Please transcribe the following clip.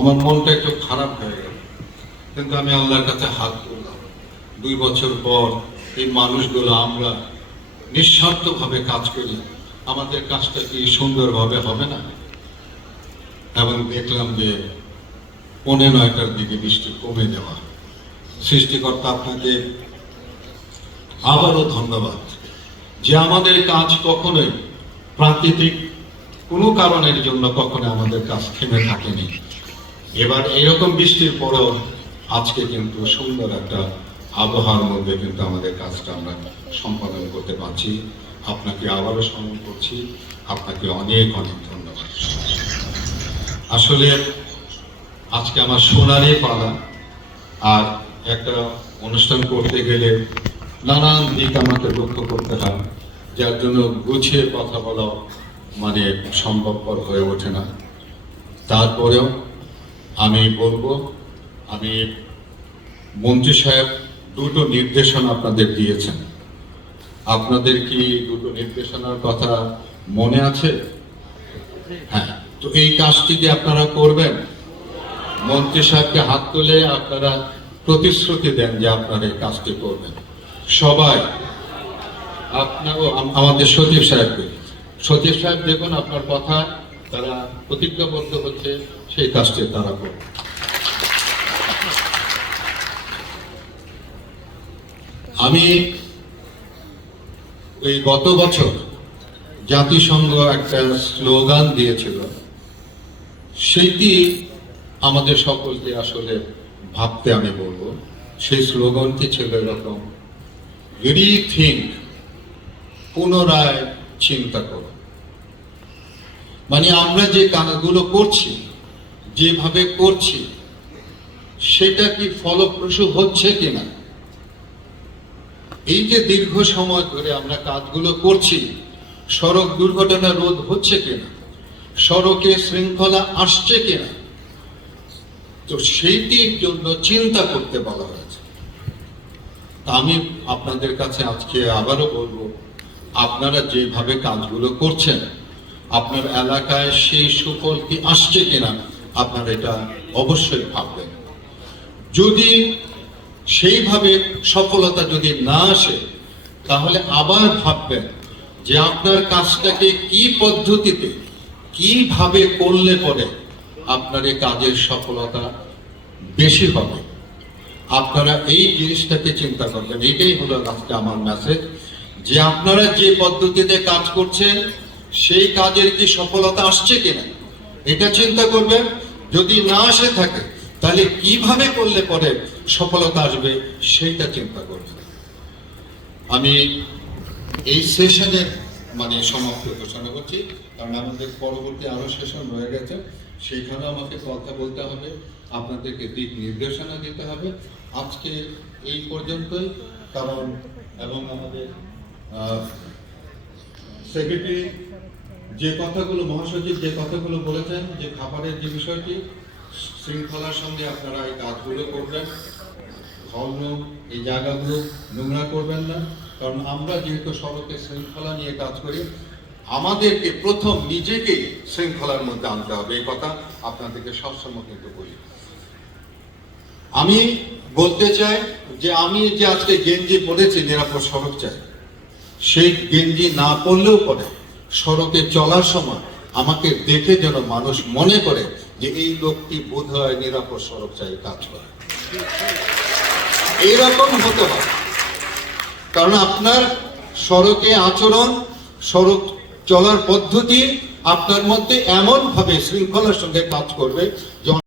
আমার মনটা একটু খারাপ হয়ে গেল। কিন্তু আমি আল্লাহর কাছে হাত তুললাম। দুই বছর পর এই মানুষগুলো আমরা নিঃস্বার্থভাবে কাজ করি। আমাদের কাজটা কি সুন্দরভাবে হবে না? এবং দেখলাম যে পৌনে নয়টার দিকে বৃষ্টি কমে যাওয়া। সৃষ্টিকর্তা আপনাকে আবারও ধন্যবাদ যে আমাদের কাজ কখনোই প্রাকৃতিক কোনো কারণের জন্য কখনো আমাদের কাজ থেমে থাকেনি। এবার এরকম বৃষ্টির পরও আজকে কিন্তু সুন্দর একটা আবহাওয়ার মধ্যে কিন্তু আমাদের কাজটা আমরা সম্পাদন করতে পারছি। আপনাকে আবারও স্মরণ করছি, আপনাকে অনেক অনেক ধন্যবাদ। আসলে আজকে আমার সোনারই পালা আর একটা অনুষ্ঠান করতে গেলে নানান দিক আমাকে লক্ষ্য করতে হয়, যার জন্য গুছিয়ে কথা বলা মানে সম্ভবপর হয়ে ওঠে না। তারপরেও আমি বলব, আমি মন্ত্রী সাহেব দুটো নির্দেশনা আপনাদের দিয়েছেন। আপনাদের কি দুটো নির্দেশনার কথা মনে আছে? হ্যাঁ তো এই কাজটি কি আপনারা করবেন? মন্ত্রী সাহেবকে হাত তুলে আপনারা প্রতিশ্রুতি দেন যে আপনারা এই কাজটি করবেন। সবাই আপনারও আম- আমাদের সচিব সাহেবকে। সচিব সাহেব, দেখুন আপনার কথা তারা প্রতিজ্ঞাবদ্ধ হচ্ছে, সেই কাজটি তারা করবে। আমি ওই গত বছর জাতিসংঘ একটা স্লোগান দিয়েছিল, সেইটি আমাদের সকলকে আসলে ভাবতে আমি বলব। সেই স্লোগানটি ছিল এরকম রিথিঙ্ক পুনরায় চিন্তা করো। মানে আমরা যে কাজগুলো করছি, যেভাবে করছি, সেটা কি ফলপ্রসূ হচ্ছে কিনা? এই যে দীর্ঘ সময় ধরে আমরা কাজগুলো করছি, সড়ক দুর্ঘটনা রোধ হচ্ছে কিনা? সড়কে শৃঙ্খলা আসছে কিনা? তো সেইটির জন্য চিন্তা করতে বলা হয়েছে। আমি আপনাদের কাছে আজকে আবারও বলব, আপনারা যেভাবে কাজগুলো করছেন আপনার এলাকায় সেই সুফল কি আসছে কিনা আপনারা এটা অবশ্যই ভাববেন। যদি সেইভাবে সফলতা যদি না আসে, তাহলে আবার ভাববেন যে আপনার কাজটাকে কি পদ্ধতিতে, কীভাবে করলে পরে আপনার এই কাজের সফলতা বেশি হবে। আপনারা এই জিনিসটাকে চিন্তা করবেন। এটাই হলো আজকে আমার মেসেজ যে আপনারা যে পদ্ধতিতে কাজ করছেন সেই কাজের কি সফলতা আসছে কিনা? এটা চিন্তা করবেন যদি না আসে থাকে, তাহলে কীভাবে করলে পরে সফলতা আসবে, সেইটা চিন্তা করবেন আমি এই সেশনের মানে সমাপ্ত ঘোষণা করছি, কারণ আমাদের পরবর্তী আরও সেশন রয়ে গেছে। সেইখানে আমাকে কথা বলতে হবে, আপনাদেরকে দিক নির্দেশনা দিতে হবে। আজকে এই পর্যন্তই, কারণ এবং আমাদের সেক্রেটারি যে কথাগুলো মহাসচিব যে কথাগুলো বলেছেন, যে খাবারের যে বিষয়টি, শৃঙ্খলার সঙ্গে আপনারা এই কাজগুলো করবেন। হলরুম এই জায়গাগুলো নোংরা করবেন না। কারণ আমরা যেহেতু সড়কে শৃঙ্খলা নিয়ে কাজ করি, আমাদেরকে প্রথম নিজেকে শৃঙ্খলার মধ্যে আনতে হবে। এই কথা আপনাদেরকে সবসময় কিন্তু বলি। আমি বলতে চাই যে আমি যে আজকে গেঞ্জি পরেছি, নিরাপদ সড়ক চাই, সেই গেঞ্জি না পরলেও পরে। সড়কে চলার সময় আমাকে দেখে যেন মানুষ মনে করে যে এই লোকটি বোধ হয় নিরাপদ সড়ক চাই কাজ করে। এইরকম হতে হবে কারণ আপনার সড়কে আচরণ, সড়ক চলার পদ্ধতি আপনার মধ্যে এমন ভাবে শৃঙ্খলার সঙ্গে কাজ করবে